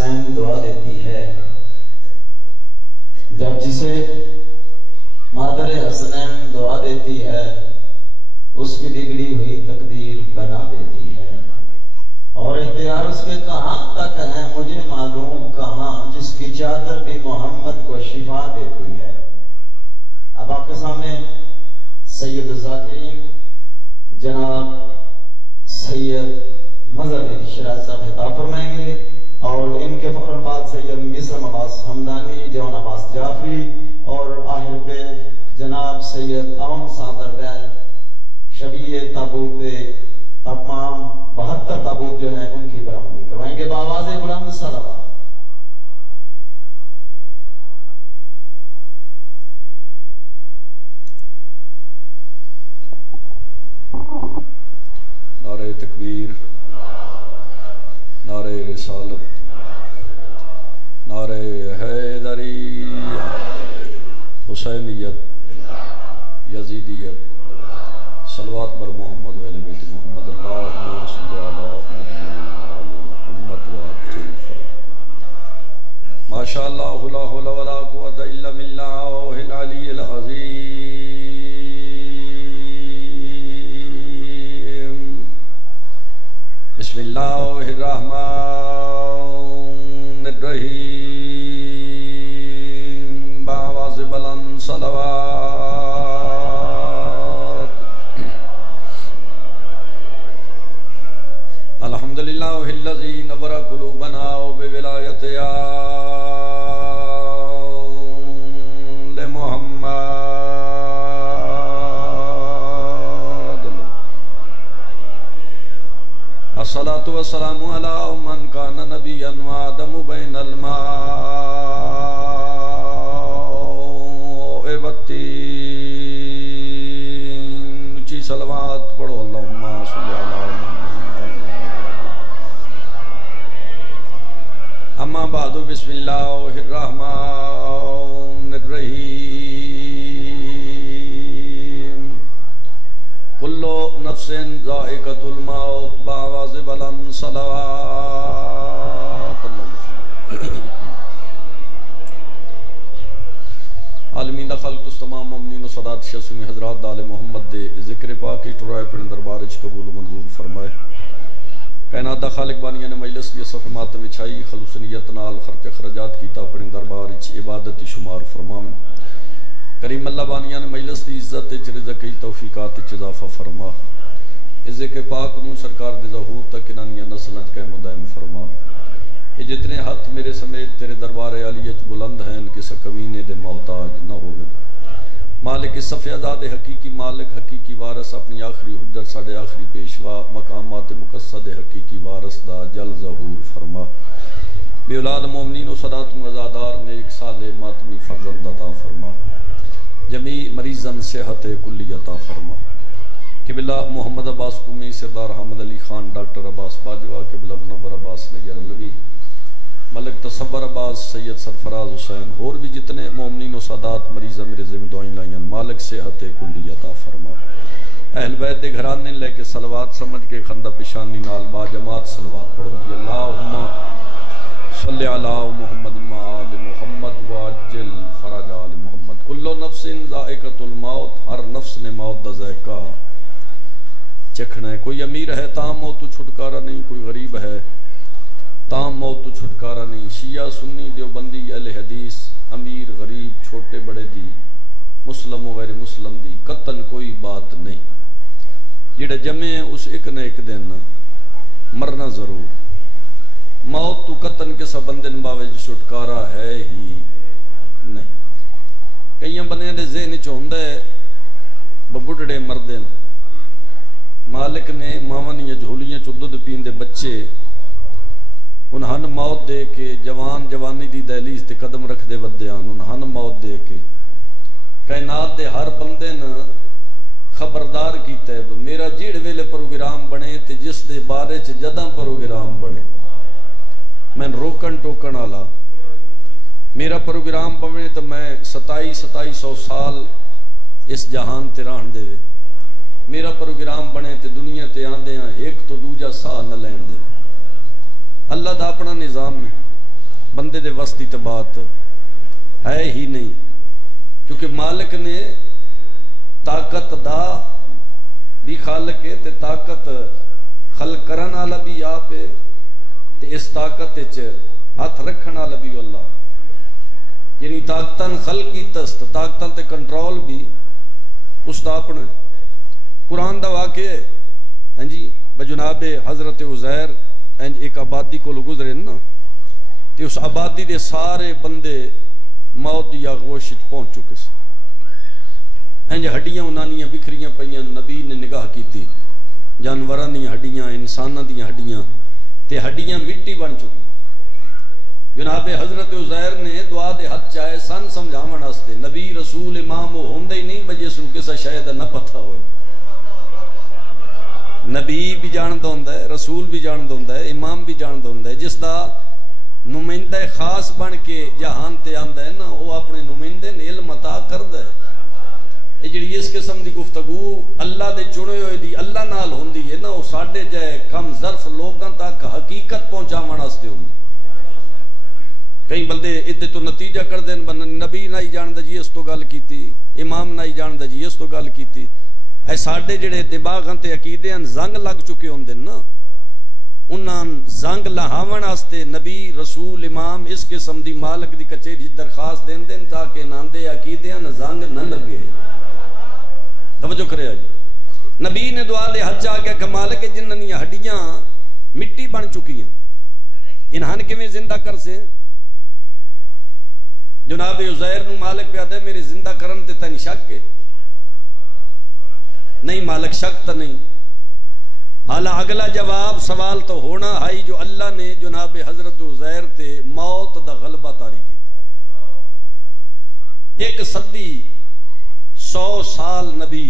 حسین دعا دیتی ہے، جب جسے مادر حسنین دعا دیتی ہے اس کی بگڑی ہوئی تقدیر بنا دیتی ہے، اور اختیار اس کے کہاں تک ہے مجھے معلوم کہاں، جس کی چادر بھی محمد کو شفا دیتی ہے۔ اب آپ کے سامنے سید ذاکرین جناب سید مظہر علی شیراز صاحب خطاب فرمائیں گے، اور ان کے فوراً بعد سید مسلم عباس حمدانی، جون عباس جعفری، اور آخر پہ جناب سید اون صادر بیل شبیہ تابوت تمام 72 تابوت جو ہیں ان کی برآمدی کروائیں گے بآواز بلند صلوات۔ نعرہ تکبیر، نعرہ رسالت، نعرہ حیدری، حسینیت، یزیدیت، صلوات بر محمد و اہل بیت محمد، اللہم صلی علی محمد وعجل فرجہ۔ ماشاءاللہ لا حول ولا قوة الا باللہ العلی العظیم۔ بسم اللہ الرحمن الرحیم، بآواز بلند صلوات۔ الحمدللہ الذی نور قلوبنا بولایت آل محمد، الصلاة والسلام علی من کان نبیا وآدم بین الماء والطین۔ اونچی صلوات پڑھو، اللہم صلی علی محمد۔ اما بعد، بسم اللہ الرحمن الرحیم، کل نفس ذائقۃ الموت، بآواز بلند صلوات۔ عالمین دا خلق اس تمام مومنین و صدات شسمی حضرات دال محمد دے ذکر پاکی ٹرائے پڑھن دربارچ قبول و منظور فرمائے۔ کائنات دا خالق بانیہ نے مجلس دی صف ماتم اچھائی، خلوص نیت نال خرچ اخراجات کیتا پڑھن دربارچ عبادتی شمار فرماویں۔ کریم اللہ بانیہ نے مجلس دی عزت رزقی توفیقات اضافہ فرما، عزت پاک نو سرکار دے ظہور تک انانیہ نسلج کے مدائم فرما۔ یہ جتنے ہاتھ میرے سمیت تیرے دربار علیت بلند ہیں، ان کے سکوینے دے محتاج نہ ہوئے۔ مالک صف ازاد حقیقی مالک، حقیقی وارث، اپنی آخری حجت ساڑھے آخری پیشوا، مقامات مقصد حقیقی وارث دا جل ظہور فرما۔ بے اولاد مومنین و صدات مزادار نیک صالح ماتمی فرزند عطا فرما، جمیع مریضاً صحت کلی عطا فرما۔ قبلہ محمد عباس قمی، سردار حامد علی خان، ڈاکٹر عباس باجوہ، قبلہ منور عباس نیر علوی، ملک تصور عباس، سید سرفراز حسین، اور بھی جتنے مومنین و سادات مریضہ میرے ذمہ دعائیں لائیں، مالک صحت کلی عطا فرما۔ اہل بیت دے گھرانے لے کے صلوات سمجھ کے خندہ پیشانی نال با جماعت صلوات پڑھو۔ اللہم صلی علی محمد آل محمد وعجل فرج آل محمد۔ کل نفس ذائقۃ الموت، ہر نفس نے موت دا ذائقہ چکھنا ہے۔ کوئی امیر ہے تاہم موت تو چھٹکارا نہیں، کوئی غریب ہے تاہم موت تو چھٹکارا نہیں۔ شیعہ سنی دیوبندی اہل حدیث، امیر غریب چھوٹے بڑے دی، مسلم و غیر مسلم دی، قطن کوئی بات نہیں۔ جڑے جمع اس ایک نہ ایک دن مرنا ضرور۔ موت تو قطن کے سب بندن باوج چھٹکارا ہے ہی نہیں۔ کئیاں بندیاں دے ذہن چ ہوندا ہے بڑھڑے مردن، مالک نے ماونیاں جھولیاں چ دودھ پیندے بچے انہاں موت دے کے، جوان جوانی دی دہلیز تے قدم رکھ دے ودیاں انہاں موت دے کے۔ کائنات دے ہر بندے نے خبردار کیتا ہے میرا جیڑ ویلے پروگرام بنے تے جس دے بارے چ جداں پروگرام بنے میں روکن ٹوکن والا، میرا پروگرام بنے تو میں 2700 سال اس جہان تے رہن دے، میرا پروگرام بنے تے دنیا تے آندے ہیں ایک تو دوجا سا نہ لین دے۔ اللہ دا اپنا نظام ہے، بندے دے وستی تے بات ہے ہی نہیں، کیونکہ مالک نے طاقت دا بھی خالق ہے تے طاقت خلق کرن والا بھی آپ ہے تے اس طاقت وچ ہاتھ رکھن والا بھی اللہ، یعنی طاقتاں خلق کیتس تے طاقتاں تے کنٹرول بھی اس دا اپنا۔ قرآن دا واقعہ ہے ہاں جی بجناب حضرت عزیر ایک آبادی کو گزرے نا تے اس آبادی دے سارے بندے موت دی آغوش پہنچ چکے سے، ہڈیاں انانیاں بکھریاں پئیاں، نبی نے نگاہ کیتی جانوراں دی ہڈیاں انساناں دی ہڈیاں تے ہڈیاں مٹی بن چکی۔ جناب حضرت عزیر نے دعا دے ہاتھ چاہے سن سمجھاون واسطے، نبی رسول امام وہ ہوندے ہی نہیں بجے سن کسا شاید نہ پتہ ہوئے، نبی بھی جاندا ہوندا ہے، رسول بھی جاندا ہوندا ہے، امام بھی جاندا ہوندا ہے، جس دا نمائندہ خاص بن کے جہان تے آندا ہے نا وہ اپنے نمائندے نے علم عطا کردا ہے۔ یہ جڑی اس قسم دی گفتگو اللہ دے چنے ہوئے دی اللہ نال ہوندی ہے نا وہ ساڈے جائے کم ظرف لوگاں تک حقیقت پہنچاون واسطے ہوندی۔ کئی بندے ادھے تو نتیجہ کر دین نبی نہ ہی جاندا جی اس تو گل کیتی، امام نہ ہی جاندا جی اس تو گل کیتی، اے ساڈے جڑے دماغاں تے عقیدے زنگ لگ چکے ہوندے نا انہاں زنگ لہاون واسطے نبی رسول امام اس قسم دی مالک دی کچہری درخواست دین دین تاکہ ناندے عقیدیاں زنگ نہ لگے۔ توجہ کرے جی، نبی نے دعا دے ہاتھ چاہ کے کہ مالک جنہاں دی ہڈیاں مٹی بن چکی ہیں انہاں کیویں زندہ کر سے؟ جناب عزیر نو مالک پہ آدھے میرے زندہ کرن تے تین شک ہے؟ نہیں مالک شک تا نہیں، حالا اگلا جواب سوال تو ہونا ہے جو اللہ نے جناب حضرت عزیر تے موت دا غلبہ طاری کی تھی۔ ایک صدی 100 سال نبی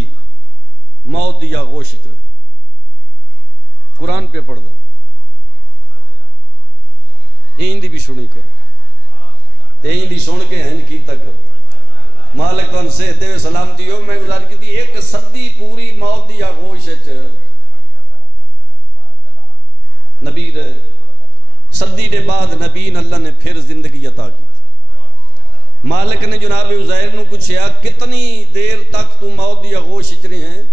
موت دی آغوش رہے، قرآن پہ پڑھ دو این دی بھی سنی کرو تین دی سن کے ہنج کی تک مالک تن سے دے سلامتی ہو۔ میں گزار کی تھی ایک صدی پوری موت دی آغوش نبی رہے، صدی دے بعد نبی اللہ نے پھر زندگی عطا کی تھی۔ مالک نے جناب عزیر نو پوچھا کتنی دیر تک تو موت دی آغوش رہے ہیں؟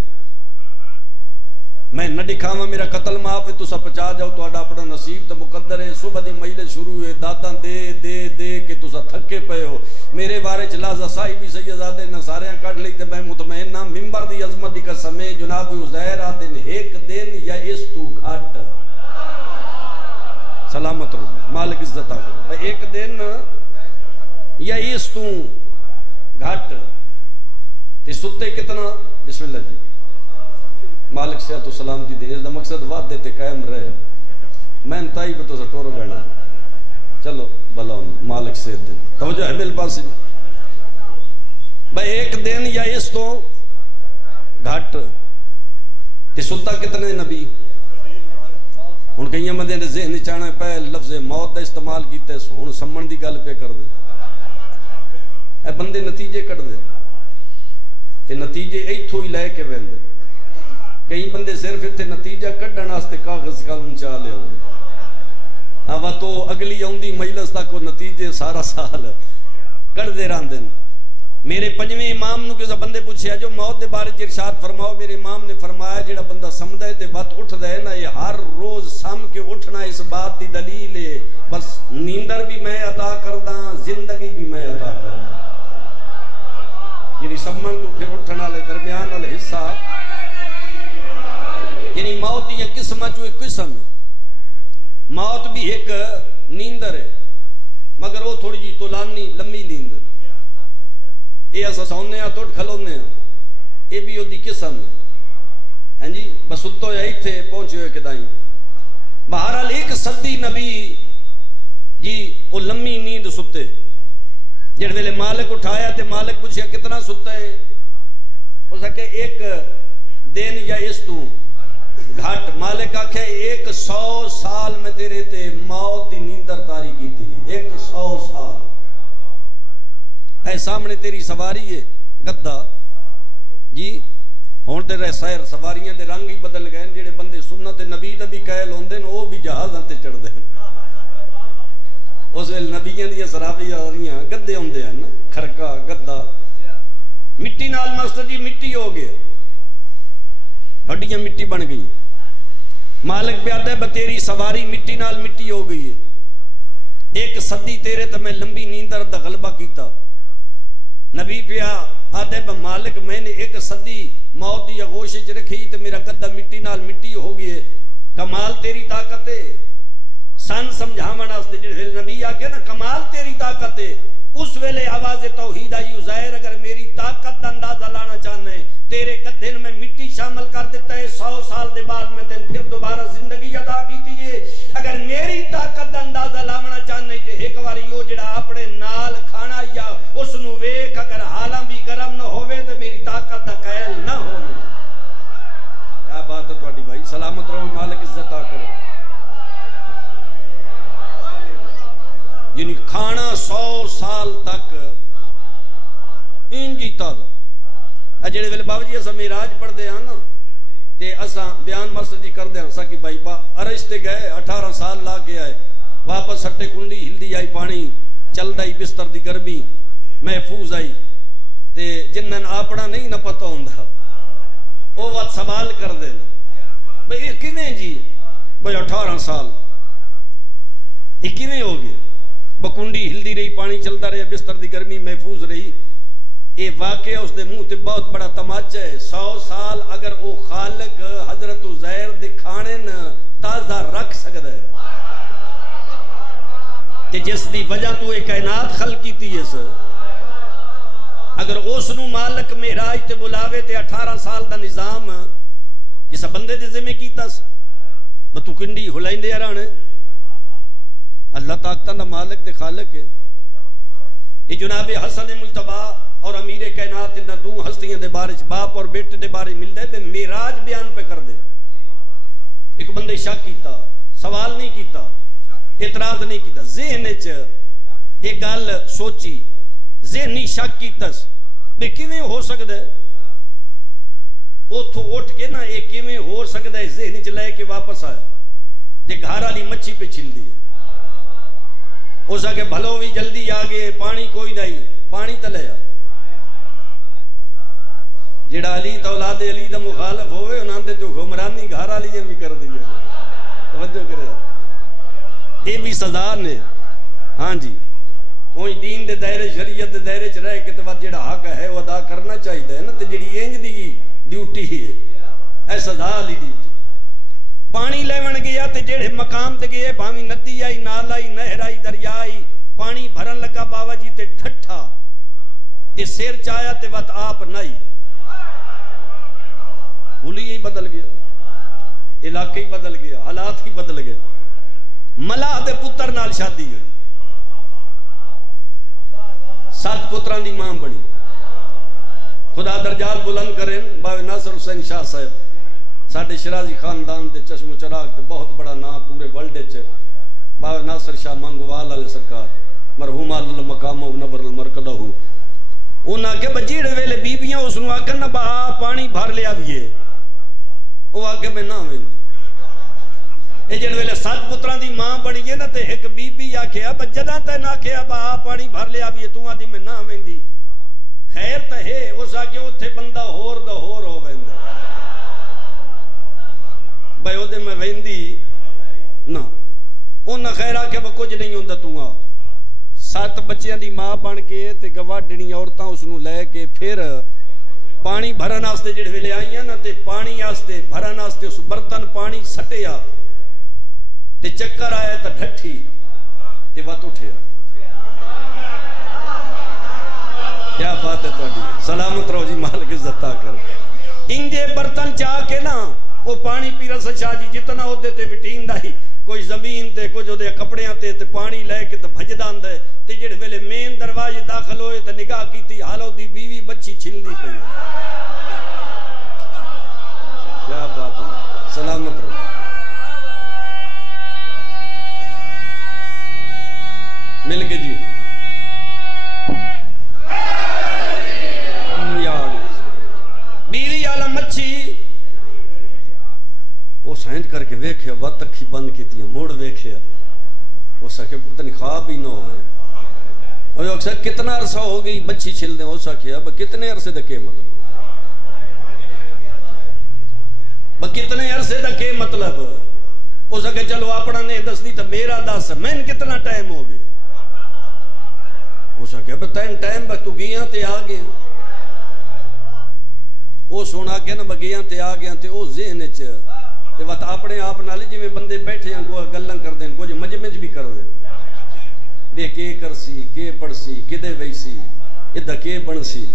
میں نہ دکھاواں میرا قتل معاف ہے، تسا پچا جاؤ تو اپنا نصیب تو مقدر ہے۔ صبح دی مجلس شروع ہوئے داداں دے دے دے کہ تسا تھکے پئے ہو، میرے بارے چلازہ صاحبی سیدزادے نہ ساریاں کٹ لئی تے میں مطمئن نہ ممبر دی عظمت دی قسم ہے جناب عزیر آدن ایک دن یا اس تو گھٹ سلامت رہو مالک عزت آگو ایک دن یا اس تو گھٹ تے ستے کتنا؟ بسم اللہ جی مالک صحت و سلامتی دے، اس دا مقصد وعدے تے قائم رہے، میں انتائی بتو سا ٹورو بینا چلو بلاؤں مالک صحت دے توجہ ہے میرے پاس بھائی ایک دن یا اس تو گھٹ تے ستا کتنے نبی ہن کئیاں بندے نے ذہن چاہنا پہ لفظ موت دا استعمال کیتے ہن سمن دی گل پہ کر دے اے بندے نتیجے کٹ دے تے نتیجے ایتھوں ہی لے کے ویندے، کئی بندے صرف اتنے نتیجہ کڈن واسطے کاغذ قلم چا لے ہوا تو اگلی آؤندی مجلس تک وہ نتیجے سارا سال کر دے رہندے۔ میرے پنجویں امام نو کسا بندے پوچھیا جو موت دے بارے ارشاد فرماؤ، میرے امام نے فرمایا جڑا بندہ سمجھدا ہے تے وقت اٹھدا ہے نا، یہ ہر روز سم کے اٹھنا اس بات دی دلیل ہے بس نیندر بھی میں عطا کردا زندگی بھی میں عطا کردا، یعنی سمن تو پھر اٹھنا والے درمیان والے حصہ یعنی موت یہ قسمہ جو ایک قسم موت بھی ایک نیندر ہے مگر وہ تھوڑی جی طولانی لمبی نیندر یہ ایسا سونے ہیں توڑ کھلونے ہیں یہ بھی ہوتی قسم ہے ہاں جی بس اتو یا تھے پہنچے ہوئے کدائیں بہرحال ایک صدی نبی جی وہ لمبی نیند ستے جڑ ویلے مالک اٹھایا تے مالک پوچھیا کتنا ستا ہے اس کہ ایک دن یا اس تو گھٹ مالک آکھے 100 سال میں تیرے تے موت دی نیندر تاری کی تھی 100 سال اے سامنے تیری سواری ہے گدہ جی ہون تے رہ سیر سواریاں دے رنگ ہی بدل گئے جڑے بندے سنت نبی دا بھی قائل ہوندے وہ بھی جہازاں تے چڑھ دے اس ویل نبیاں دیا سراوی آ رہی ہیں گدے ہوندے ہیں نا کھرکا گدا مٹی نال ماسٹر جی مٹی ہو گیا ہڈیاں مٹی بن گئی مالک بیادہ ہے تیری سواری مٹی نال مٹی ہو گئی ہے ایک صدی تیرے تے میں لمبی نیندر دا غلبہ کیتا نبی پیا آدھے با مالک میں نے ایک صدی موت دی غوشش رکھی تے میرا گدہ مٹی نال مٹی ہو گئی کمال تیری طاقت ہے سن سمجھاونا اس نے نبی آگے نا کمال تیری طاقت ہے اس ویلے آواز توحید آئی عزیر اگر میری طاقت دا اندازہ لانا چاہنے تیرے گدھے میں مٹی شامل کر دیتا ہے 100 سال دے بعد میں تین پھر دوبارہ زندگی ادا کیتی ہے اگر میری طاقت دا اندازہ لانا چاہنے کہ ایک واری یہ جڑا اپنے نال کھانا یا اس نو ویک اگر حالاں بھی گرم نہ ہوئے تو میری طاقت دا قائل نہ ہو کیا بات ہے تواڈی بھائی سلامت رہو مالک عزت آ کرے یعنی کھانا 100 سال تک انجی تازہ جڑے ویلے بابا جی اسا معراج پڑھ دے ہاں نا تے اسا بیان مسجد جی کر دے ہاں ساکی بھائی با عرش تے گئے 18 سال لا کے آئے واپس ہٹے کنڈی ہلدی آئی پانی چل دائی بستر دی گرمی محفوظ آئی تے جنن آپنا نہیں نہ پتہ ہوندہ وہ وقت سوال کر دے بھئی یہ کنے جی بھئی 18 سال یہ کنے ہو گئے بکنڈی ہلدی رہی پانی چلتا رہے بستر دی گرمی محفوظ رہی یہ واقعہ اس دے منہ تے بہت بڑا تماچہ ہے 100 سال اگر وہ خالق حضرت عزیر دے کھانے تازہ رکھ سکتا ہے کہ جس دی وجہ تو ایک کائنات خلق کیتی ہے سر اگر اس نو مالک معراج تے بلاوے تے 18 سال دا نظام کسا بندے دے ذمہ کیتا سر تو کنڈی ہلائیں دے رانے اللہ طاقتہ دا مالک دے خالق ہے یہ جناب حسن مجتبہ اور امیر کائنات انہا دو ہستیاں دے بارے باپ اور بیٹے دے بارے مل دے بے معراج بیان پہ کر دے ایک بندے شک کیتا سوال نہیں کیتا اعتراض نہیں کیتا ذہن ایک گال سوچی ذہنی شک کیتا بے کیویں ہو سکتا ہے اوتھو اٹھ کے نا ایک کیویں ہو سکتا ہے ذہنی چلائے کے واپس آئے دے گھارا لی مچھی پہ چھل دی اس آگے بھلو بھی جلدی آگے پانی کوئی نہیں پانی تلیا جڑا علی تولاد علی دا مخالف ہوئے انہاں دے تو غمرانی گھارا لیے بھی کر دیا توجہ کرے یہ بھی سزا نے ہاں جی وہی دین دے دائرے شریعت دے دائرے چ رہ کے تو جڑا حق ہے وہ ادا کرنا چاہیے نا تے جڑی انج دی ڈیوٹی ہے اے سزا علی ڈیوٹی پانی لیون گیا تے جڑے مقام تے گئے بھاویں ندی آئی نال آئی نہر آئی دریا آئی پانی بھرن لگا بابا جی تے ٹھٹھا تے سیر چایا تے وقت آپ نہیں بھولی ہی بدل گیا علاقے ہی بدل گیا حالات ہی بدل گئے ملاح دے پتر نال شادی ہوئی 7 پتران دی ماں بڑی خدا درجات بلند کریں باوے ناصر حسین شاہ صاحب ساڑھے شرازی خاندان دے چشم و چراغ دے بہت بڑا نام پورے ورلڈ چ باوے ناصر شاہ مانگوال علیہ سرکار مرحوم اللہ مقام و نبر المرکدہ ہو انہاں کے بجیڑ ویلے بیبیاں اس نو آکن با پانی بھر لیا بھی ہے وہ آگے میں نہ ہوئیں اے جڑ ویلے 7 پتران دی ماں بڑی ہے نا تے ایک بی بی آکھیا بجداں تے نہ کھیا با پانی بھر لیا بھی تو آدھی میں نہ ویندی خیر تے ہے اس آگے اوتھے بندہ ہور دا ہور ہو ویندا بھائی او دے میں ویندی نہ انہاں خیر آکھیا با کچھ نہیں ہوندا تو آ 7 بچیاں دی ماں بن کے تے گواڈنی عورتاں اس نو لے کے پھر پانی بھرن واسطے جڑے ویلے آئیاں نا تے پانی واسطے بھرن واسطے اس برتن پانی سٹیا تے چکر آیا تے ڈھٹھی تے وقت اٹھیا کیا بات ہے تواڈی سلامت رہو جی مالک عزت عطا کر انجے برتن چاہ کے نا وہ پانی پی رسا شاہ جی جتنا ہوتے تے وٹین دائی کوئی زمین تے کچھ دے کپڑیاں تے پانی لے کے تے بھجدان دے تے جڑے ویلے مین دروازے داخل ہوئے تے نگاہ کیتی حالو دی بیوی بچی چھل دی پئی کیا بات ہے سلامت رہو مل کے جی بیوی عالم مچھی وہ سینڈ کر کے ویکھیا وقت اکھی بند کیتیاں موڑ ویکھیا ہو سکے پتہ نہیں خواب ہی نہ ہوئے اور اکثر کتنا عرصہ ہو گئی بچی چھل دیں ہو سکے اب کتنے عرصے دکے مطلب کتنے عرصے دکے مطلب ہو سکے چلو اپنا نے دس دی تو میرا دس میں کتنا ٹائم ہو گئے ہو سکے اب تین ٹائم بس تو گیاں تے آ گیا وہ سونا کے نا بگیاں تے آ گیا تے وہ ذہن تے وقت اپنے آپ نالی جی میں بندے بیٹھے ہیں گلیں کر دیں کچھ مجمج بھی کر دیں بے کے کرسی کے پڑسی کدے ویسی ادھا کے بنسی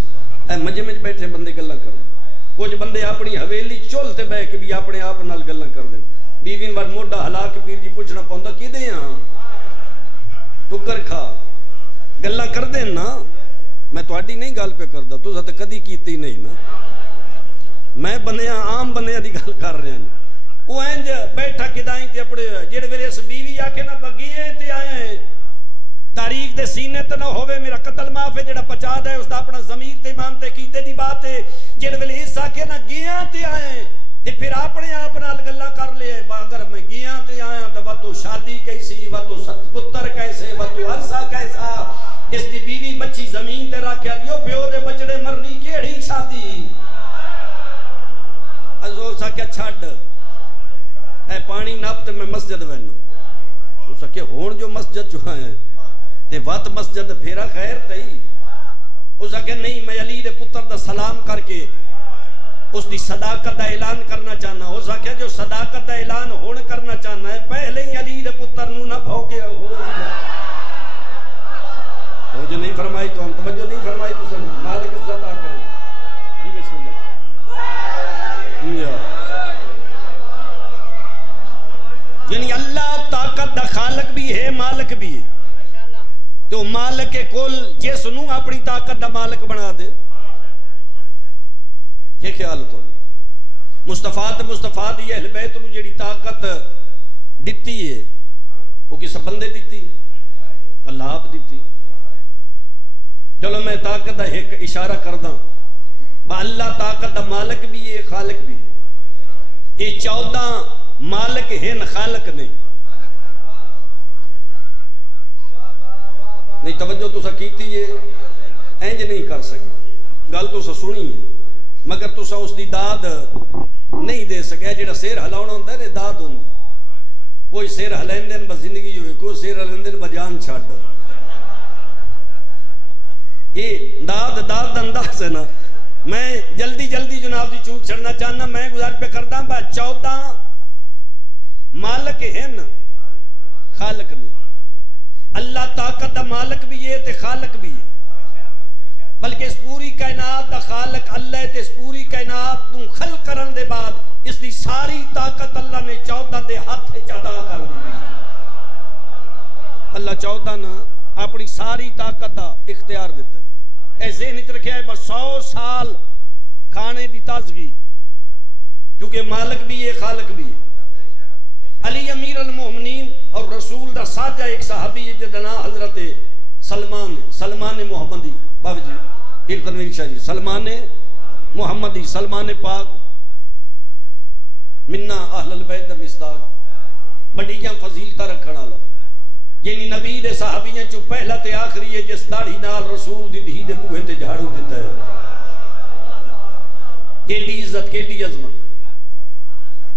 اے مجمج بیٹھے بندے گلیں کر دیں کچھ بندے اپنی حویلی چولتے بے کہ بھی اپنے آپ نال گلیں کر دیں بیوین وقت موڈا ہلاک پیر جی پوچھنا پاؤں کدے ہاں ٹکر کھا گلیں کر دیں نا میں تو آڈی نہیں گال پہ کر دا تو ذات کدی کیتی نہیں نا میں بندیاں عام بندیاں دی گل کر رہے ہیں وہ اینج بیٹھا کدائیں تے اپنے جڑے ویلے اس بیوی آکے نا بگیے تے آئے ہیں تاریخ دے سینے تے نہ ہوئے میرا قتل معاف ہے جڑا پچا دے اس دا اپنا ضمیر تے ایمان تے کیتے دی بات ہے جڑے ویلے اس آکے نا گیاں تے آئے ہیں تے پھر اپنے آپ نال گلا کر لے اگر میں گیاں تے آیا تو وہ تو شادی کیسی وہ تو ست پتر کیسے وہ تو عرصہ کیسا اس دی بیوی بچی زمین تے رکھیا دیو پیو دے بچڑے مرنی کیڑی شادی ازو سکے چھڑ اے پانی ناپ تے میں مسجد وینا تو سکے ہون جو مسجد چوہا ہے تے وات مسجد پھیرا خیر تئی او سکے نہیں میں علی دے پتر دا سلام کر کے اس دی صداقت دا اعلان کرنا چاہنا ہو سکے جو صداقت دا اعلان ہون کرنا چاہنا ہے پہلے ہی علی دے پتر نو نہ بھوکے ہو جو نہیں فرمائی تو ہم توجہ نہیں فرمائی تو سن مالک عزت آ کریں جی بسم اللہ یعنی اللہ طاقت دا خالق بھی ہے مالک بھی ہے تو مالک کے کل جس نو اپنی طاقت دا مالک بنا دے یہ خیال تو مصطفیٰ دی اہل بیت نو جیڑی طاقت دیتی ہے وہ کس بندے دیتی اللہ آپ دیتی چلو میں طاقت دا ایک اشارہ کر دا با اللہ طاقت دا مالک بھی ہے خالق بھی ہے یہ 14 مالک ہیں خالق نہیں نہیں توجہ تو سا کیتی ہے اینج نہیں کر سکے گل تو سا سنی ہے مگر تو سا اس دی داد نہیں دے سکے جیڑا سیر ہلاؤنا ہوندہ ہے داد ہوندی کوئی سیر ہلیندن با زندگی ہوئے کوئی سیر ہلیندن با جان چھاڑ دا یہ داد انداز ہے نا میں جلدی جناب دی چوک چھڑنا چاہنا میں گزار پہ کردہ با 14 مالک ہیں نا خالق نہیں اللہ طاقت دا مالک بھی ہے تے خالق بھی ہے بلکہ اس پوری کائنات دا خالق اللہ تے اس پوری کائنات دوں خلق کرن دے بعد اس دی ساری طاقت اللہ نے 14 دے ہاتھ چاہتا کر دی اللہ 14 نا اپنی ساری طاقت دا اختیار دیتا ہے اے ذہن اچھ رکھے ہے بس 100 سال کھانے دی تازگی کیونکہ مالک بھی ہے خالق بھی ہے علی امیر المومنین اور رسول دا ساجہ ایک صحابی جدنا حضرت سلمان محمدی بابا جی پیر تنویر شاہ جی سلمان محمدی سلمان پاک منہ اہل البیت دا مصداق بڑیاں فضیلتہ رکھنا اللہ یعنی نبی دے صحابیاں چو پہلا تے آخری ہے جس داڑھی نال رسول دی دھی دے بوہے تے جھاڑو دیتا ہے کیٹی عزت کیٹی عظمت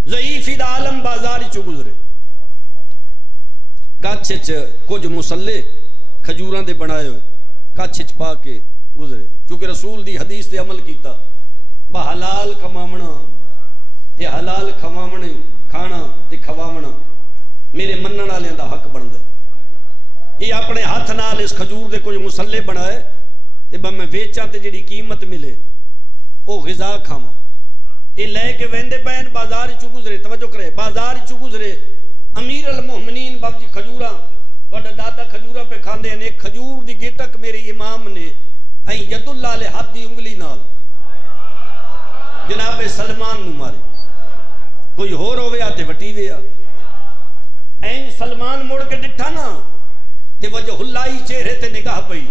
ضعیفی دا عالم بازاری چو گزرے کاچھچ کچھ مسلے کھجوران دے بنائے ہوئے کاچھچ پا کے گزرے چونکہ رسول دی حدیث دے عمل کیتا با حلال کمامنا تے حلال کھوامنے کھانا تے کھوامنا میرے منن والے دا حق بن دے یہ اپنے ہاتھ نال اس کھجور دے کچھ مسلے بنائے تے با میں ویچا تے جڑی قیمت ملے او غذا کھاواں یہ لے کے ویندے پین بازار چو گزرے توجہ کرے بازار چو گزرے امیر المومنین باب جی کھجورا تو دادا کھجورا پہ کھاندے ہیں ایک کھجور دی گٹک میرے امام نے این ید اللہ لے ہاتھ دی انگلی نال جناب سلمان نو مارے کوئی ہو روے آتے وٹی وے آ این سلمان موڑ کے ڈٹھا نا تے وجہ ہلائی چہرے تے نگاہ پئی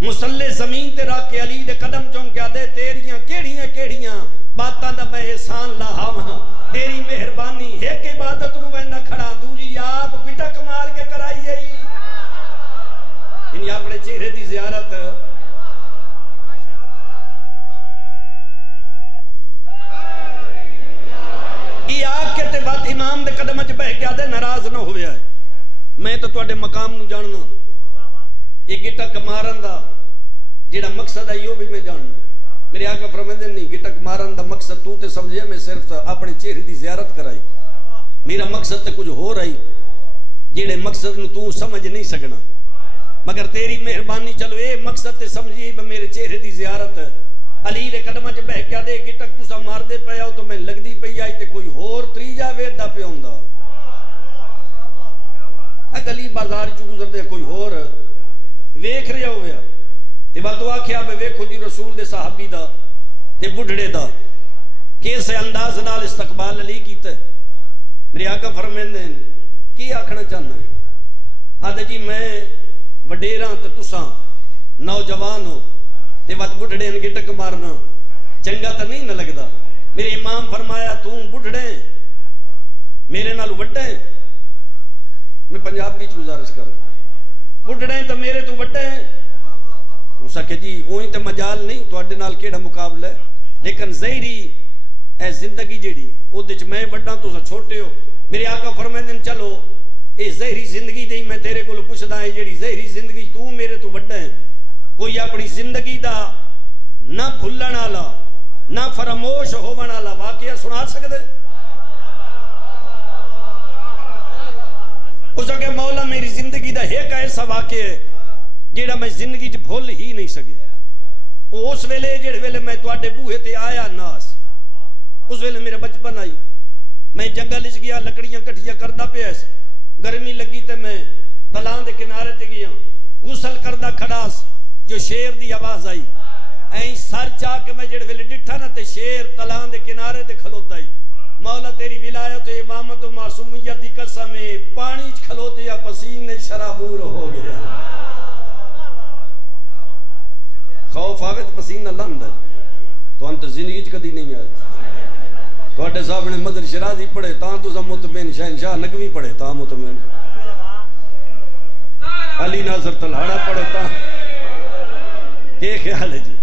مسلح زمین تے رکھ کے علی دے قدم چون کے آدھے تیریاں کیڑیاں باتاں دا میں احسان لاہاں تیری مہربانی ایک عبادت نو وینا کھڑا دوجی آپ پٹک مار کے کرائیے انہی اپنے چہرے دی زیارت یہ آگ کے تے بات امام دے قدم چ بہ کے آدھے ناراض نہ ہویا ہے میں تو تواڈے مقام نو جاننا یہ گٹک مارن دا جیڑا مقصد ہے یہ بھی میں جاننا میرے آقا فرماتے نہیں گٹک مارن دا مقصد تو تے سمجھے میں صرف اپنے چہرے دی زیارت کرائی میرا مقصد تے کچھ ہو رہی جیڑے مقصد نو تو سمجھ نہیں سکنا مگر تیری مہربانی چلو اے مقصد تے سمجھیے میرے چہرے دی زیارت علی دے قدمہ چ بہ کے دے گٹک تسا مار دے پے آؤ تو میں لگدی پئی آئی تے کوئی ہور تریجا ویدا پہ ہوندا گلی بازار چ گزر دے کوئی ہور ویکھ رہا ہویا تے واتو آکھیا بے ویکھو جی رسول دے صحابی دا تے بڈھڑے دا کیسے انداز نال استقبال علی کیتا میرے آقا فرمیندے کی آکھنا چاہنا ہے آدھے جی میں وڈیراں تے تساں نوجوان ہو تے وات بڈھڑے ان گٹک مارنا چنگا تا نہیں نہ لگدا میرے امام فرمایا تو بڈھڑے میرے نال وڈے میں پنجابی چ گزارش کر بڈھڑے تو میرے تو وڈے ہو سکے جی اوہی تے مجال نہیں تواڈے نال کیڑا مقابلہ ہے لیکن ظاہری اے زندگی جیڑی او دے وچ میں وڈا تساں چھوٹے ہو میرے آقا فرماندے چلو اے ظاہری زندگی دے میں تیرے کول پوچھدا ہے جیڑی ظاہری زندگی تو میرے تو وڈا ہے کوئی اپنی زندگی دا نہ بھولن والا نہ فراموش ہون والا واقعہ سنا سکدے اس کہ مولا میری زندگی دا ایک ایسا واقعہ ہے جیڑا میں زندگی چ بھول ہی نہیں سکے اس ویلے جڑے ویلے میں تواڈے بوہے تے آیا ناس اس ویلے میرا بچپن آئی میں جنگل وچ گیا لکڑیاں کٹھیاں کردا پیا گرمی لگی تے میں تلاں دے کنارے تے گیا غسل کردا کھڑاس جو شیر دی آواز آئی این سر چاہ کے میں جڑے ویلے ڈٹھا نا تے شیر تلاں دے کنارے تے کھلوتا ہی مولا تیری ولایت و امامت و معصومیت دی قسم پانی کھلوتے یا پسینے شرابور ہو گیا خوف آوے تو پسینہ لند ہے تو انت زندگی کدی نہیں آئے تو اٹھے صاحب نے مدر شرازی پڑھے تاں تو سب مطمئن شہنشاہ نگوی پڑھے تاں مطمئن علی ناظر تلہاڑا پڑھے تاں کہ خیال ہے جی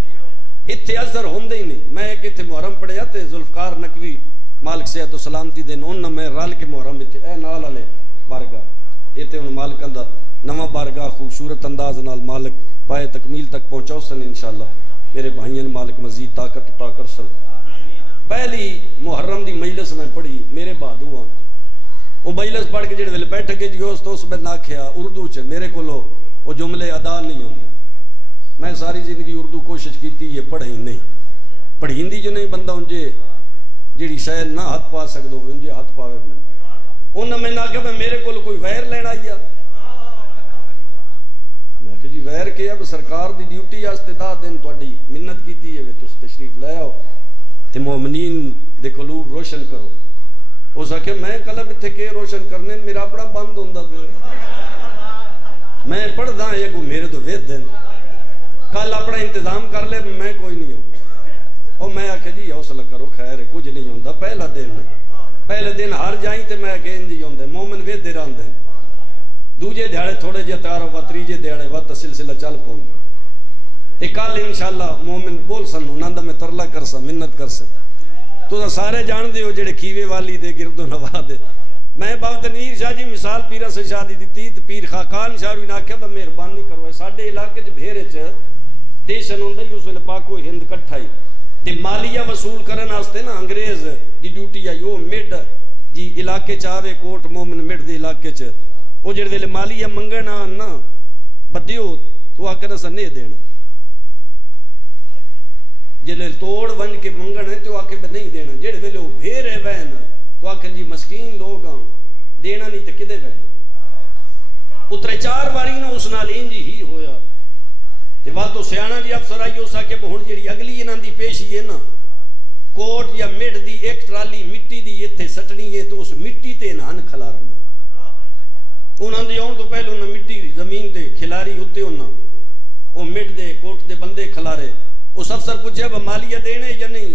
اتھے اثر ہوندے ہی نہیں میں ایک اتھے محرم پڑھے جاتے ذوالفقار نقوی مالک صحت و سلامتی دے نون میں رال کے محرم اتھے اے نال علی بارگاہ اتھے ان مالکان دا نواں بارگاہ خوبصورت انداز نال مالک پائے تکمیل تک پہنچاؤ سن انشاءاللہ میرے بھائیان مالک مزید طاقت عطا کر سن پہلی محرم دی مجلس میں پڑھی میرے بعد ہوا وہ مجلس پڑھ کے جڑے ویلے بیٹھ کے جیوس تو اس میں نہ کھیا اردو چ میرے کو لو وہ جملے ادا نہیں ہوندے میں ساری زندگی اردو کوشش کیتی یہ پڑھیں نہیں پڑھی ہندی جو نہیں بندہ انجے جیڑی شاید نہ ہاتھ پا سکدو انجے ہاتھ پاوے بھی انہاں میں نہ کہ میرے کو کوئی ویر لینا آیا میں کہ جی ویر کے اب سرکار دی ڈیوٹی آستے دا دن تواڈی منت کیتی ہے تس تشریف لے آؤ تے مومنین دے قلوب روشن کرو او سکے میں قلب اتھے کے روشن کرنے میرا اپنا بند ہوندا میں پڑھدا ہے کو میرے تو وید دین کل اپنا انتظام کر لے میں کوئی نہیں ہوں اور میں آکھے جی حوصلہ کرو خیر ہے کچھ نہیں ہوندا پہلا دن پہلے دن ہار جائیں تے میں آکھے اندی ہوندے مومن وید دے راندے دوجے دیہڑے تھوڑے جے تیار ہوا تریجے دیہڑے وقت سلسلہ چل پاؤں تے کل انشاءاللہ مومن بول سن انہاں دا میں ترلا کر سا منت کر سا تو سارے جان دے ہو جڑے کھیوے والی دے گرد و نوا دے میں بابا تنویر شاہ جی مثال پیرہ سے شادی دیتی تے پیر خاقان شاہ روی ناکھے با مہربانی کرو ہے ساڑھے علاقے چ بھیرے چ ٹیشن ہوندہ یوں سے پاکو ہند کٹھائی تے مالیہ وصول کرن آستے نا انگریز دی ڈیوٹی یا یو مڈ جی علاقے چاہوے کوٹ مومن مڈ دے علاقے چ وہ جڑے ویلے مالیہ منگنا نا بدیو تو آکے نہ سنے دینا جلے توڑ ون کے منگن ہے تو آکے نہیں دینا جڑے ویلے وہ بھیرے وین تو آکے جی مسکین لوگ آن دینا نہیں تے کدے وین اترے چار باری نا اس نالین جی ہی ہویا تے باتو سیانا جی افسر آئی ہو ساکے بہن جڑی اگلی انہاں دی پیشی ہے نا کوٹ یا مڈ دی ایک ٹرالی مٹی دی یہ تھے سٹنی ہے تو اس مٹی تے انہاں کھلارنا انہاں دی آن تو پہلے انہاں مٹی زمین دے کھلاری ہوتے انہاں وہ مڈ دے کوٹ دے بندے کھلارے اس افسر پوچھے با مالیہ دینے یا نہیں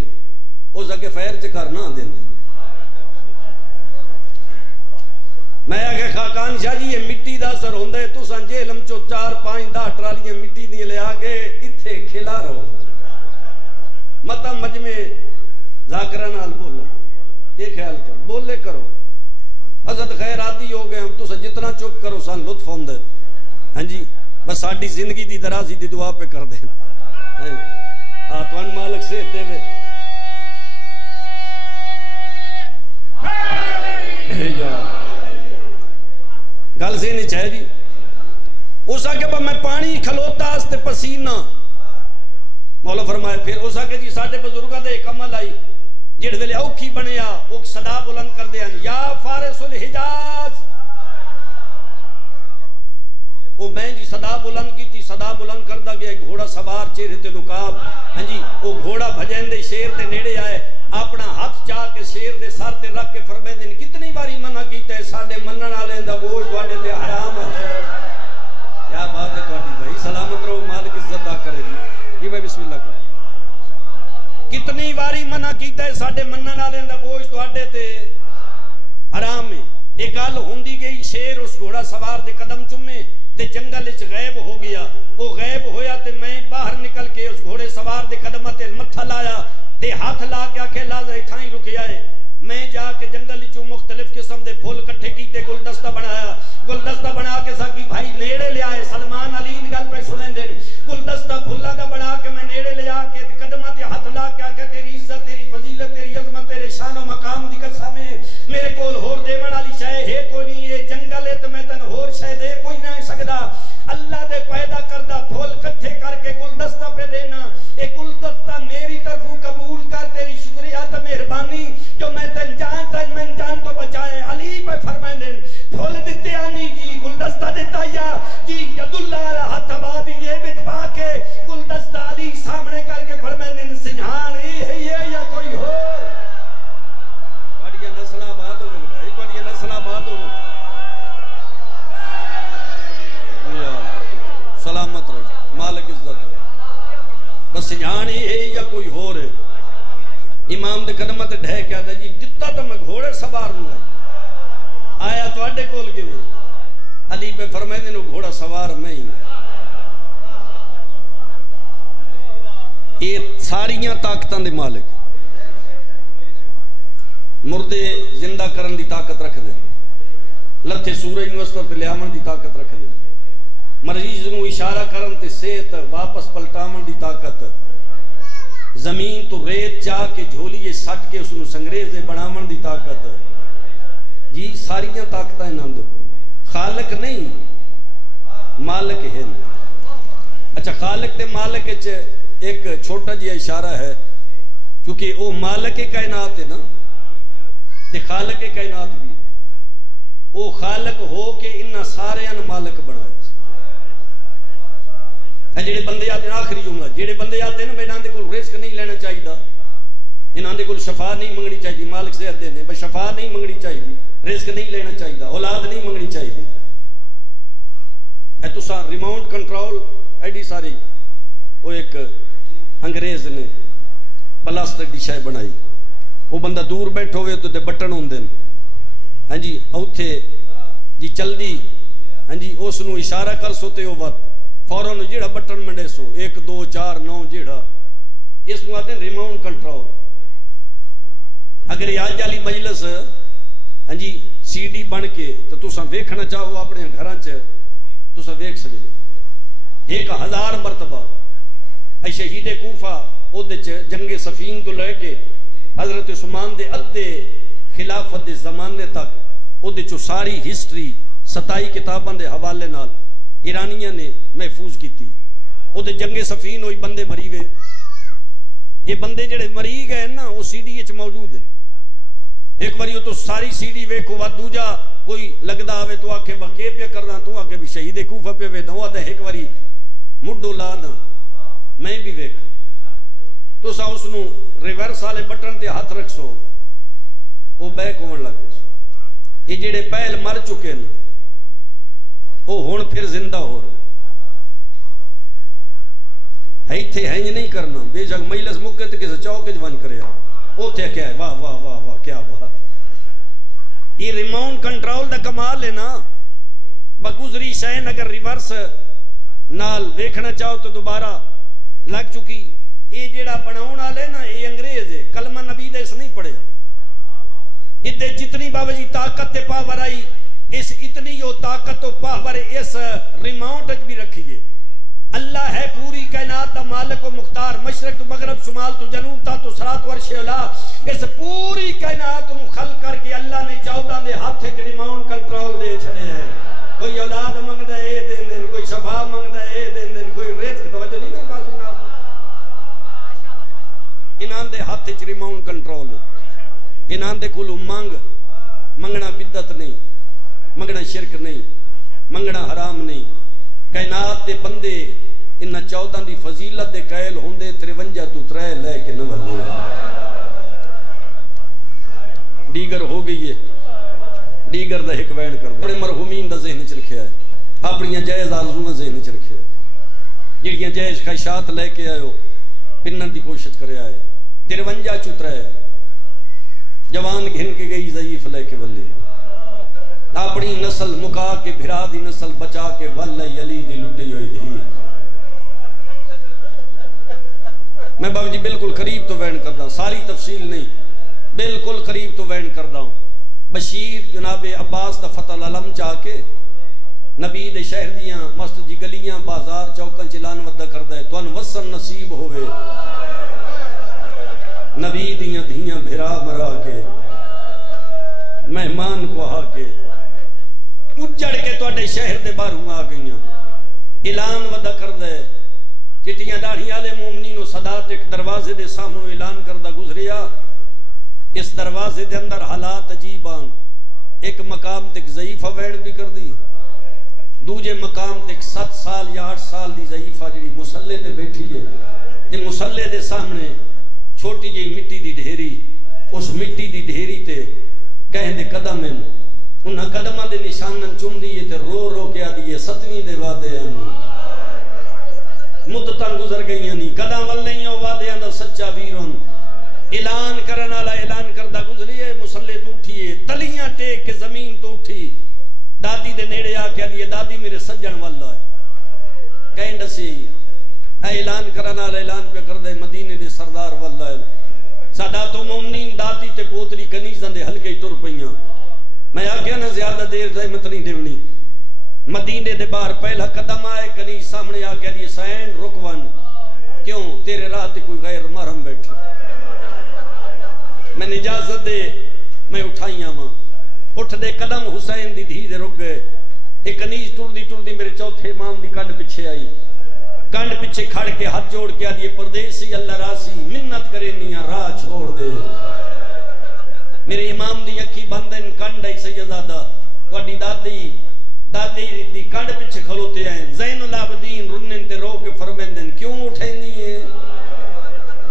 اس اگے فیر چکر نہ دین دے میں آگے خاقان شاہ جی یہ مٹی دا اثر ہوندہ ہے تو سان جیلم چو 4-5-10 ٹرالیاں مٹی دی لے آگے اتھے کھلا رہو مطا مجمع ذاکرہ نال بولا یہ خیال کر بولے کرو حضرت خیر آتی ہو گئے ہم تو سا جتنا چپ کرو سان لطف ہوندہ ہاں جی بس ساڑھی زندگی دی درازی دی دعا پہ کر دیں آتوان مالک سے دے وے گل سے نہیں چاہے جی اس آگے با میں پانی کھلوتا استے پسینہ مولا فرمائے پھر اس آگے جی ساڑھے بزرگا دے ایک عمل آئی جڑ ویلے اوکھی بنیا اوک صدا بلند کر دیا یا فارس الحجاز وہ میں جی صدا بلند کی تھی صدا بلند کردہ گیا ایک گھوڑا سوار چہرے تے نکاب ہاں جی وہ گھوڑا بھجین دے شیر دے نیڑے آئے اپنا ہاتھ چاہ کے شیر دے ساتھ تے رکھ کے فرمائے دن کتنی باری منع کیتا ہے ساڑھے منن آلیں دا گوشت واڑے تے حرام ہے کیا بات ہے توڑی بھائی سلامت رہو مالک عزت آ کرے گی یہ میں بسم اللہ کر کتنی باری منع کیتا ہے ساڑھے منن آلیں دا گوشت واڑے تے حرام ہے ایک گل ہوندی گئی شیر اس گھوڑا سوار دے قدم چمے تے جنگل اچ غیب ہو گیا وہ غیب ہویا تے میں باہر نکل کے اس گھوڑے سوار دے قدمہ تے متھا لایا تے ہاتھ لا کے آکے لازہ اتھائیں رکیا ہے میں جا کے جنگل اچوں مختلف قسم دے پھول کٹھے کیتے گلدستہ بنا کے ساکی بھائی نیڑے لے آئے سلمان علی نگل پہ سنیں دیں گلدستہ پھلا دا بنا کے میں نیڑے لے آکے قدمہ تے ہاتھ لا کے آکے تیری عزت تیری فضیلت تیری عظمت تیرے شان و مقام دی قسم ہے میرے کول ہور دیوان والی شے ہے کوئی نہیں یہ جنگل ہے تو میں تن ہور شے دے کوئی نہ سکدا اللہ دے پیدا کردہ پھول کٹھے کر کے گلدستہ پہ دینا اے گلدستہ میری طرف قبول کر تیری شکریہ تا مہربانی جو میں تن جان تو بچائے علی پہ فرمائیں دیں پھول دیتے آنی جی گلدستہ دیتا یا جی ید اللہ ہاتھ بادی یہ بچپا کے گلدستہ علی سامنے کر کے فرمائیں دیں سنجھان ہے یہ یا کوئی ہو بڑی نسلہ بات ہو گئی بڑی نسلہ بات ہو سلامت رہو مالک عزت بس سنجھان ہے یا کوئی ہو رہے امام دے قدمت ڈھے کیا دا جی جتا تو میں گھوڑے سوار نو ہے آیا تو اڈے کول کے میں علی پہ فرمائے دینو گھوڑا سوار میں ہی یہ ساریاں طاقتاں دے مالک مردے زندہ کرن دی طاقت رکھ دے لتھے سورج نوستر تے لیامن دی طاقت رکھ دے مریض نو اشارہ کرن تے صحت واپس پلٹامن دی طاقت زمین تو ریت چاہ کے جھولیے سٹ کے اس نو سنگریزے بنامن دی طاقت جی ساریاں طاقتیں نام دے خالق نہیں مالک ہے اچھا خالق تے مالک ایک چھوٹا جی اشارہ ہے کیونکہ وہ مالک کائنات ہے نا تے خالق کائنات بھی وہ خالق ہو کے انہا سارے ان مالک بنائے جڑے بندے آتے ہیں آخری جملہ جڑے بندے آتے ہیں نا میں انہاں دے کول رزق نہیں لینا چاہیے دا انہاں دے کول شفا نہیں منگنی چاہیے مالک صحت دینے بس شفا نہیں منگنی چاہیے رزق نہیں لینا چاہیے اولاد نہیں منگنی چاہیے اے تو سا ریموٹ کنٹرول ایڈی ساری وہ ایک انگریز نے پلاسٹک دی شے بنائی وہ بندہ دور بیٹھو ہوئے تو دے بٹن ہوندے ہاں جی اوتھے جی چل دی ہاں جی اس نو اشارہ کر سوتے ہو وقت فوراں جیڑا بٹن منڈے سو 1 2 4 9 جیڑا اس نو آتے ہیں ریموٹ کنٹرول اگر یہ آج والی مجلس ہاں جی سی ڈی بن کے تو تساں ویکھنا چاہو اپنے گھراں چ تساں ویکھ سکدے 1000 مرتبہ اے شہید کوفہ او دے جنگ صفین تو لے کے حضرت عثمان دے ادھے خلافت دے زمانے تک او دے چو ساری ہسٹری 27 کتاباں دے حوالے نال ایرانیاں نے محفوظ کی تھی او دے جنگ صفین ہوئی بندے مری گئے یہ بندے جڑے مری گئے نا وہ سی ڈی اچ موجود ہیں ایک باری تو ساری سی ڈی ویکھو وا دوجا کوئی لگدا آوے تو آکھے بکے پہ کرنا تو آکھے بھی شہید کوفہ پہ وے دوا دے ایک باری مڈو لانا میں بھی ویکھ تو سا اس نو ریورس والے بٹن تے ہاتھ رکھ سو وہ بیک ہون لگ سو یہ جڑے پہل مر چکے نا وہ ہون پھر زندہ ہو رہے ہے تھے ہینج نہیں کرنا بے جگ مجلس مکے تے کسے چاو کے جوان کرے او تے کیا ہے واہ واہ واہ واہ کیا بات یہ ریموٹ کنٹرول دا کمال ہے نا. بگزری شین اگر ریورس نال ویکھنا چاہو تو دوبارہ لگ چکی. یہ جیڑا بناؤن والے نا یہ انگریز ہے, کلمہ نبی دے اس نہیں پڑھے. ادھے جتنی بابا جی طاقت تے پاور آئی, اس اتنی جو طاقت و پاور اس ریموٹ اچ بھی رکھیے. اللہ ہے پوری کائنات دا مالک و مختار, مشرق تو مغرب, شمال تو جنوب, تا تو سرات ورش اعلی. اس پوری کائنات نو خلق کر کے اللہ نے 14 دے ہاتھ وچ ریموٹ کنٹرول دے چھڑے ہے. کوئی اولاد منگدا ہے اے دین دین, کوئی شفا منگدا ہے اے دین دین, کوئی رزق توجہ نہیں نا بس جناب. انہاں دے ہاتھ وچ ریموٹ کنٹرول ہے. انہاں دے کولوں منگنا بدعت نہیں, منگنا شرک نہیں, منگنا حرام نہیں. کائنات دے بندے انہاں 14 دی فضیلت دے قائل ہوندے 53 تو 3 لے کے نہ ولے. دیگر ہو گئی ہے, دیگر دا ایک وین کر دے. اپنے مرحومین دا ذہن چ رکھیا ہے, اپنی جائز آرزویں ذہن چ رکھیا ہے. جڑیاں جائز خواہشات لے کے آئے ہو پنن دی کوشش کرے آئے. 53 چو 3 جوان گھن کے گئی ضعیف لے کے ولی. اپنی نسل مکا کے بھرا دی نسل بچا کے ولی علی دی لٹی ہوئی دی. میں بابا جی بالکل قریب تو وین کردہ ہوں, ساری تفصیل نہیں, بالکل قریب تو وین کردہ ہوں. بشیر جناب عباس دا فتح العلم چاہ کے نبی دے شہر دیاں مسجد جی گلیاں بازار چوکن چلان ودہ کردہ ہے. تو ان وصن نصیب ہوئے نبی دیاں دھیاں بھرا مرا کے مہمان کو آ کے اجڑ کے توڑے شہر دے باہروں آ گئیاں. اعلان ودہ کردہ ہے چٹیاں داڑھی آلے مومنین و صدات ایک دروازے دے سامنے اعلان کردہ گزریا. اس دروازے دے اندر حالات عجیبان. ایک مقام تک ضعیفہ ویڑ بھی کر دی, دوجے مقام تک 7 سال یا 8 سال دی ضعیفہ جڑی مسلے تے بیٹھی ہے. جی مسلے دے سامنے چھوٹی جی مٹی دی ڈھیری, اس مٹی دی ڈھیری تے کہیں دے قدم ہیں, انہاں قدمہ دے نشانن چم دیئے تے رو رو کے آدھیے 7ویں دے وعدے آنی. مدتاں گزر گئی آنی, قدم واللیں او وعدے آن دا سچا ویرون. اعلان کرنا لا اعلان کردہ گزریے, مسلے تو اٹھیے, تلیاں ٹیک کے زمین تو اٹھی. دادی دے نیڑے آ کے آدھیے دادی میرے سجن والا ہے. کہیں ڈسی اعلان کرنا لا اعلان پہ کردے مدینے دے سردار والا ہے. سادات و مومنین دادی تے پوتری کنیزاں دے ہلکے ہی تر پئیاں. میں آگیا نا زیادہ دیر زحمت نہیں دیونی. مدینے دے باہر پہلا قدم آئے, کنیز سامنے آ کے آدھیے سین رکون, کیوں تیرے راہ تے کوئی غیر محرم بیٹھا. میں اجازت دے میں اٹھائیاں ماں. اٹھ دے قدم حسین دی دھی دے رک گئے. ایک کنیز ٹر دی میرے چوتھے امام دی کنڈ پچھے آئی. کنڈ پچھے کھڑ کے ہاتھ جوڑ کے آدھیے پردیسی اللہ راسی منت کرے نیاں راہ چھوڑ دے. میرے امام دی اکھی بندن کنڈ آئی سیدزادہ تو اڈی دادی دی کنڈ پچھے کھلوتے آئیں. زین العابدین رنن تے رو کے فرمیندن کیوں اٹھیں دیئے.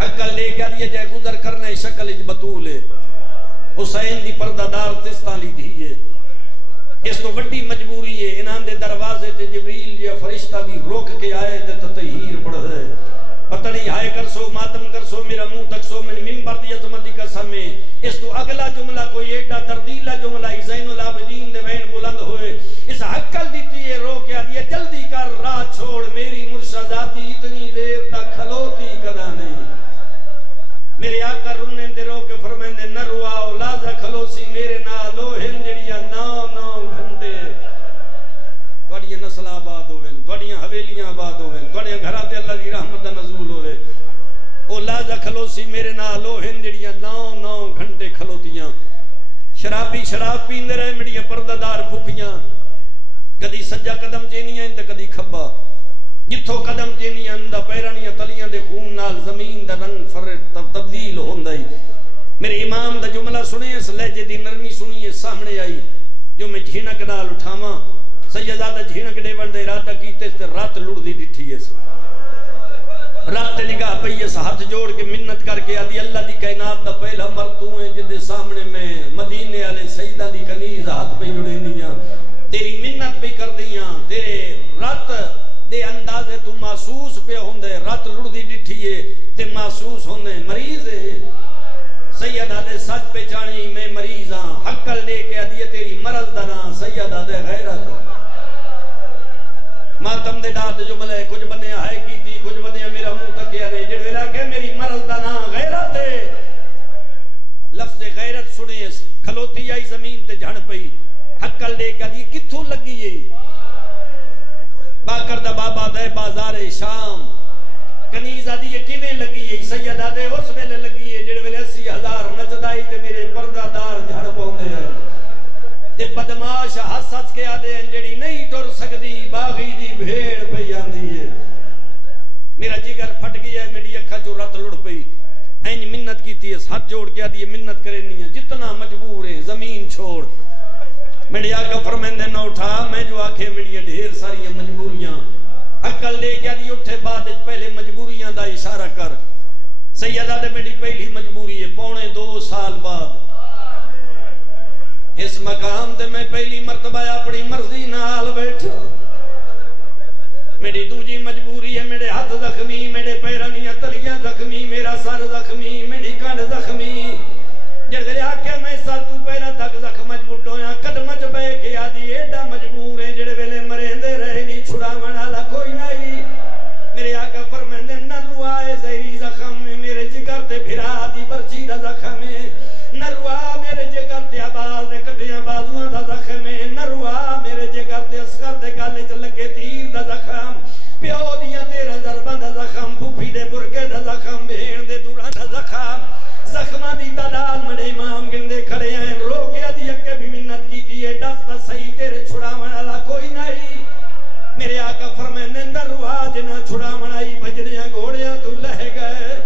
عقل لے کے آدھیے جائے گزر کرنے شکل اج بطولے. حسین دی پردہ دار تستالی دیئے. اس تو بڑی مجبوری ہے. انہاں دے دروازے تے جبریل یا فرشتہ بھی روک کے آئے تے تطہیر پڑھ دے. پتہ نہیں ہائے کر سو ماتم کر سو میرا منہ تک سو من منبر دی عظمت کا سمے. اس تو اگلا جملہ کوئی ایڈا دردیلا جملہ زین العابدین دے وین بلند ہوئے. اس عقل دیتی ہے رو کے آدھی جلدی کر راہ چھوڑ میری مرشداتی اتنی دیر تک کھلوتی کدا نہیں. میرے آقا رنن دے رو کے فرمیندے نہ رواؤ لازہ کھلوسی میرے نالو ہنجڑیاں 9 گھنٹے. توڑیاں نسل آباد ہوئے, توڑیاں حویلیاں آباد ہوئے, توڑیاں گھراتے اللہ دی رحمت دا نزول ہوئے. او لازہ کھلوسی میرے نالو ہنجڑیاں 9 گھنٹے کھلوتیاں. شرابی شراب پیندے رہے میڈیاں پردہ دار پھوپیاں. کدی سجا قدم چینیاں تے کدی کھبا. جتھو قدم چینیاں دا پیرانیاں تلیاں دے خون نال زمین دا رنگ فرق تبدیل ہوندائی. میرے امام دا جملہ سنے اس لہجے دی نرمی سنیے سامنے آئی. جو میں جھینک نال اٹھاواں سیدزادہ جھینک دے ون دے ارادہ کیتے اس تے رات لڑ دی ڈٹھی اس. رات نگاہ پئی اس ہاتھ جوڑ کے منت کر کے آدھی اللہ دی کائنات دا پہلا مرد تو ہیں جدے سامنے میں مدینے والے سیدہ دی کنیز ہاتھ پہ جڑے نیاں. تیری منت پہ کر دیاں. تیرے رات دے اندازے تو محسوس پہ ہوندے. رات لڑ دی ڈٹھی ہے تے محسوس ہوندے. مریض ہے سیدہ دے سچ پہچانی میں مریض ہاں حقل دے کے ادیے تیری مرض دا نا سیدہ دے غیرت ماتم دے داد جملے کچھ بنیا ہے کی تھی کچھ بنیا میرا منہ تکیا نے جڑ ویلا کہ میری مرض دا نا غیرت ہے لفظ غیرت سنے کھلوتی آئی زمین تے جھڑ پئی حقل دے کے ادیے کتھوں لگی ہے باکر دا بابا دے بازار شام کنیز آدھی کیویں لگی ہے سیدہ دے اس ویلے لگی ہے جڑ ویلے 80,000 نچدائی تے میرے پردہ دار جھڑ پوندے ہیں تے بدماش ہس ہس کے آدھے ہیں جڑی نہیں ٹر سکدی باغی دی بھیڑ پئی آندی ہے میرا جگر پھٹ گیا ہے میری اکھا چو رت لڑ پئی این منت کیتی ہے ہاتھ جوڑ کے آدھی منت کرے نہیں ہے جتنا مجبور ہے زمین چھوڑ میرے آقا فرمیندے نہ اٹھا میں جو آکھے میری ڈھیر ساری مجبوریاں عقل دے کے دی اٹھے بعد پہلے مجبوریاں دا اشارہ کر سیدہ دے میری پہلی مجبوری ہے 2.5 سال بعد اس مقام تے میں پہلی مرتبہ اپنی مرضی نال بیٹھا میری دوجی مجبوری ہے میرے ہاتھ زخمی میرے پیرانیاں تلیاں زخمی میرا سر زخمی میری کان زخمی جڑے آکھے میں سر تو پیرا تک زخم مجبوٹ ہویا قدمچ بے کے آدھی ایڈا مجبور ہیں جڑے ویلے مریندے رہے نہیں چھڑا منالا کوئی نہیں میرے آقا فرمیندے نہ روائے زہری زخم میرے جگر تے بھرا دی برچی دا زخم نہ روا میرے جگر تے آباز دے کٹیاں بازوان دا زخم نہ روا میرے جگر تے اسکر دے گالے چ لگے تیر دا زخم پیو دیاں تیرا ضربہ دا زخم پھوپھی دے برگے دا زخم بھین دے دوران دا زخم زخمہ دی تعداد مڑے امام گندے کھڑے ہیں رو گیا دی اکے بھی منت کی تھی دستا صحیح تیرے چھڑا منالا کوئی نہیں میرے آقا فرمیندے نہ روا جنہ چھڑا منائی بجریاں گھوڑیاں تو لہ گئے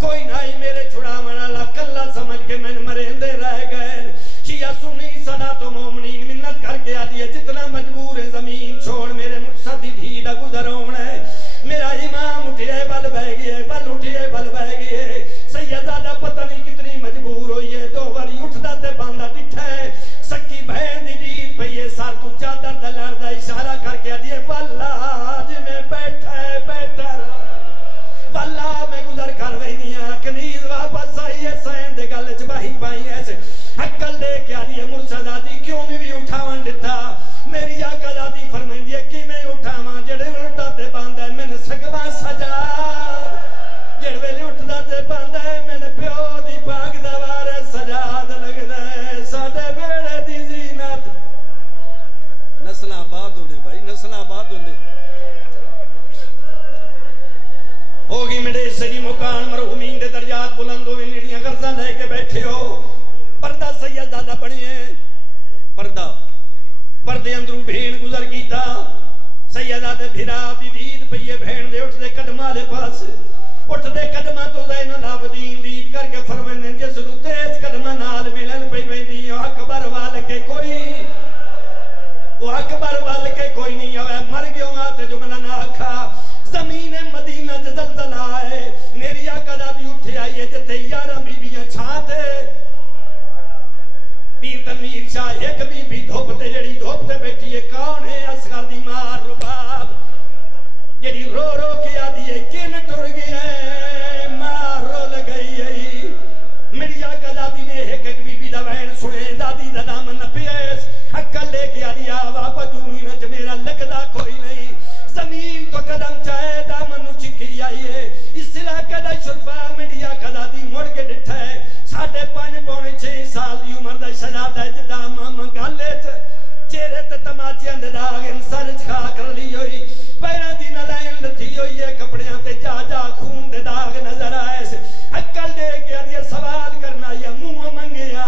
کوئی نہیں میرے چھڑا منالا کلہ سمجھ کے میں مرندے رہ گئے شیعہ سنی صدا تو مومنین منت کر کے آدھی ہے جتنا مجبور ہے زمین چھوڑ میرے مقصدی دھیڑا گزروڑ ہے میرا امام اٹھئے بل بہ گئے بل اٹھئے بل بہ گئے سیدہ پتہ نہیں کتنی مجبور ہوئی ہے دو باری اٹھدا تے باندھا ڈٹھا ہے سکی بہن دی دید پئیے سار تو چادر دلار دا اشارہ کر کے دیئے واللہ جی میں بیٹھا ہے بیٹھا واللہ میں گزر کر رہی نہیں کنیز واپس آئی ہے سین دے گالے چباہی پائی ایسے حقل دے کے دیئے مرشد آدھی کیوں نہیں بھی اٹھاوان ڈٹھا میری آقا آدھی فرمائیں دیئے کی میں اٹھاوان جڑے اٹھا تے باندھا ہے میں نے سگوان سجا جڑوے اٹھدا تے باندھا ہے میں نے پیو دی پاک دوارے سجاد لگ دے ساڑے بیڑے دی زینت نسل آباد ہونے بھائی نسل آباد ہونے ہوگی میرے سجی مکان مرحومین دے درجات بلند ہوئے نیڑیاں غرزہ لے کے بیٹھے ہو پردہ سیدہ بڑی ہیں پردے اندرو بھین گزر گیتا سیدہ دے بھیرا دی دید پئیے بھین دے اٹھ دے قدمہ لے پاس اٹھ دے قدمہ تو زین العابدین دید کر کے فرمائیں جس رو تیز قدمہ نال ملن پئی بیندی اکبر وال کے کوئی وہ اکبر وال کے کوئی نہیں ہوئے مر گیوں آتے جو منا نہ آکھا زمین مدینہ زلزل آئے میری آقا دی اٹھے آئیے جتے 11 بیبیاں چھاتے پیر تنویر شاہ ایک بی بی دھوپتے جڑی دھوپتے بیٹھی ہے کون ہے اصغر دی مار رباب جڑی رو رو کے آدھی ہے کن ٹر گیا ہے مار رو لگئی ہے میری آقا دادی نے ایک بی بی دا وین سنے دادی دا دامن پیس حقل لے کے آدھی آوا پجوئی نچ میرا لگدا کوئی نہیں زمین تو قدم چاہے دامن چکی آئی ہے اس علاقہ دا شرفا میری آقا دادی مڑ کے ڈٹھا ہے 5.5-6 سال دی عمر دا شہزادہ جدا ماما گالے چہرے تے تماچیاں دے داغ سر چھا کر لی ہوئی پیرا دی نلائن لتھی ہوئی ہے کپڑیاں تے جا جا خون دے داغ نظر آئے سے عقل دے کے آدھے سوال کرنا یا منہ منگیا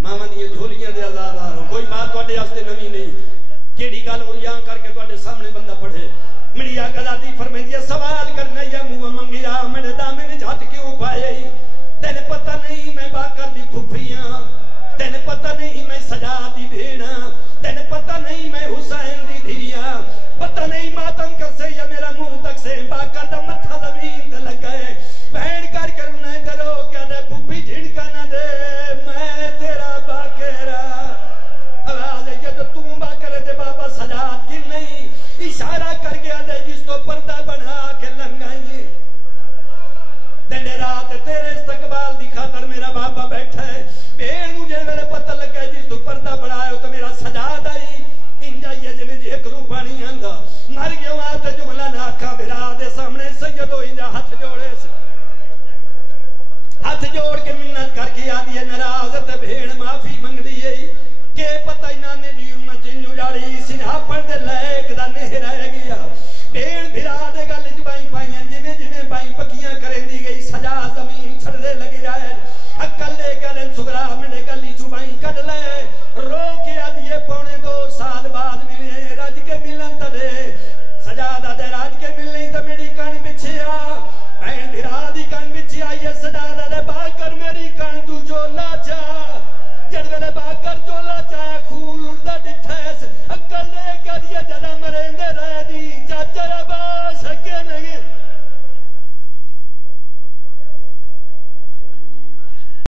ماما دی جھولیاں دے آزاد آرہو کوئی بات تو اڈے ہستے نمی نہیں کیڑی گال اور یہاں کر کے تو اڈے سامنے بندہ پڑھے میری آقا دادی فرمائیں دیا سوال کرنا یا منہ منگیا میرے دامے نے جھٹ کیوں پائے تینے پتہ نہیں میں باکر دی پھپھیاں تینے پتہ نہیں میں سجا دی بھیڑا تینے پتہ نہیں میں حسین